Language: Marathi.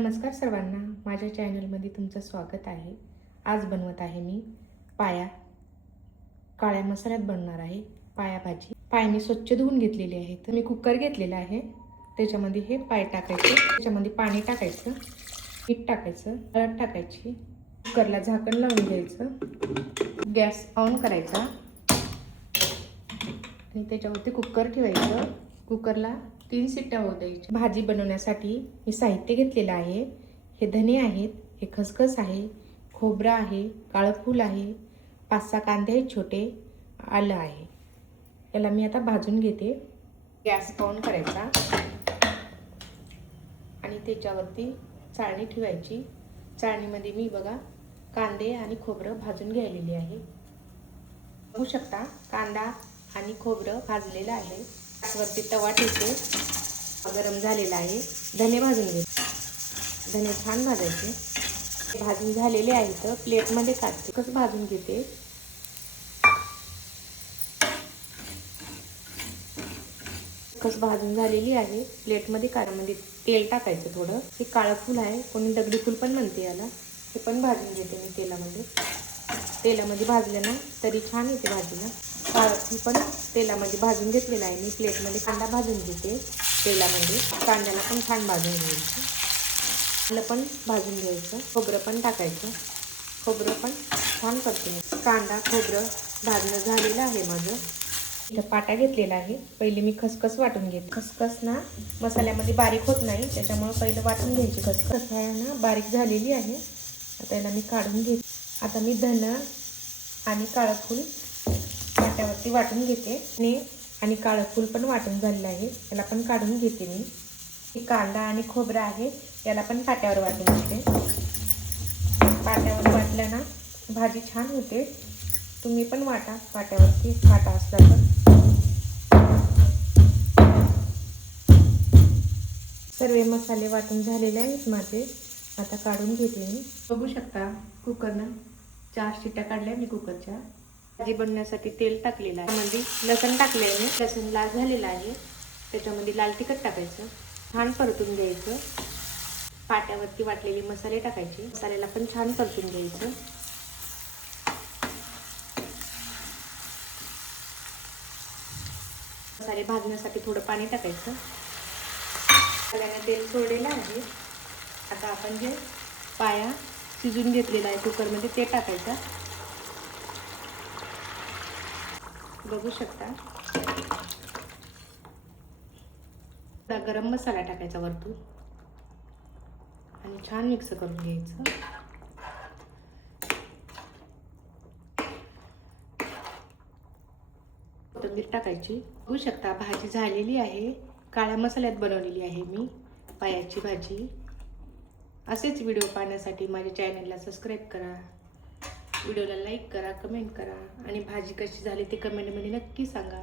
नमस्कार सर्वांना, माझ्या चॅनलमध्ये तुमचं स्वागत आहे। आज बनवत आहे मी पाया। काळ्या मसाल्यात बनणार आहे पाया भाजी। पाय मी स्वच्छ धुवून घेतलेले आहे। तर मी कुकर घेतलेला आहे, त्याच्यामध्ये हे पाय टाकायचे, त्याच्यामध्ये पाणी टाकायचं, मीठ टाकायचं, हळद टाकायची, कुकरला झाकण लावून घ्यायचं, गॅस ऑन करायचा आणि त्याच्यावरती कुकर ठेवायचं। कुकरला 3 शिट्ट्या होऊ द्यायच्या। भाजी बनवण्यासाठी मी साहित्य घेतलेलं आहे। हे धने आहेत, हे खसखस आहे, खोबरं आहे, काळं फूल आहे, 5-6 कांदे आहेत छोटे, आलं आहे। याला मी आता भाजून घेते। गॅस ऑन करायचा आणि त्याच्यावरती चाळणी ठेवायची। चाळणीमध्ये मी बघा कांदे आणि खोबरं भाजून घ्यायलेले आहे। बघू शकता कांदा आणि खोबरं भाजलेलं आहे। गॅसवरती तवा ठेवते, गरम झालेला आहे। धने भाजून घे, धने छान भाजायचे। भाजून झालेले आहे तर प्लेटमध्ये काढते, कसं भाजून घेते। कसं भाजून झालेली आहे, प्लेटमध्ये काढामध्ये तेल टाकायचं थोडं। हे काळं फूल आहे, कोणी दगडी फूल पण म्हणते याला, हे पण भाजून घेते मी तेलामध्ये। तेलामध्ये भाजलं ना तरी छान येते भाजीला। काळं फूल पण तेलामध्ये भाजून घेतलेलं आहे मी। प्लेटमध्ये कांदा भाजून घेते तेलामध्ये, कांद्याला पण छान भाजून घ्यायचं, आलं पण भाजून घ्यायचं, खोबरं पण टाकायचं, खोबरं पण छान करते। कांदा खोबरं भाजणं झालेलं आहे माझं। इथं पाटा घेतलेला आहे, पहिले मी खसखस वाटून घेते। खसखस ना मसाल्यामध्ये बारीक होत नाही, त्याच्यामुळे पहिलं वाटून घ्यायची। खसखस आहे ना बारीक झालेली आहे, आता याला मी काढून घेते। आता मी धनं आणि काळं फूल पाट्यावरती वाटून घेते आणि काळं फूल पण वाटून झालेलं आहे, याला पण काढून घेते मी। हे कांदा आणि खोबरं आहे, याला पण पाट्यावर वाटून घेते। पाट्यावर वाटलं ना भाजी छान होते, तुम्ही पण वाटा पाट्यावरती, पाटा असला तर। सर्व मसाले वाटून झालेले आहेत माझे, आता काढून घेते मी। बघू शकता कुकरनं 4 शिट्ट्या काढल्या मी कुकरच्या। भाजी बनवण्यासाठी तेल टाकलेलं आहे, त्यामध्ये लसूण टाकले आहे मी। लसूण लाल झालेला आहे, त्याच्यामध्ये लाल तिखट टाकायचं, छान परतून घ्यायचं। पाट्यावरती वाटलेले मसाले टाकायचे, मसाल्याला पण छान परतून घ्यायचं। मसाले भाजण्यासाठी थोडं पाणी टाकायचं। मसाल्याने तेल सोडलेलं आहे, आता आपण जे पाया शिजून घेतलेला आहे कुकरमध्ये ते टाकायचा। बघू शकता थोडा गरम मसाला टाकायचा वरतून आणि छान मिक्स करून घ्यायचं। कोथिंबीर टाकायची। बघू शकता भाजी झालेली आहे, काळ्या मसाल्यात बनवलेली आहे मी पायाची भाजी। असेच व्हिडिओ पाहण्यासाठी माझ्या चॅनलला सबस्क्राईब करा, व्हिडिओला लाईक करा, कमेंट करा आणि भाजी कशी झाली ते कमेंटमध्ये नक्की सांगा।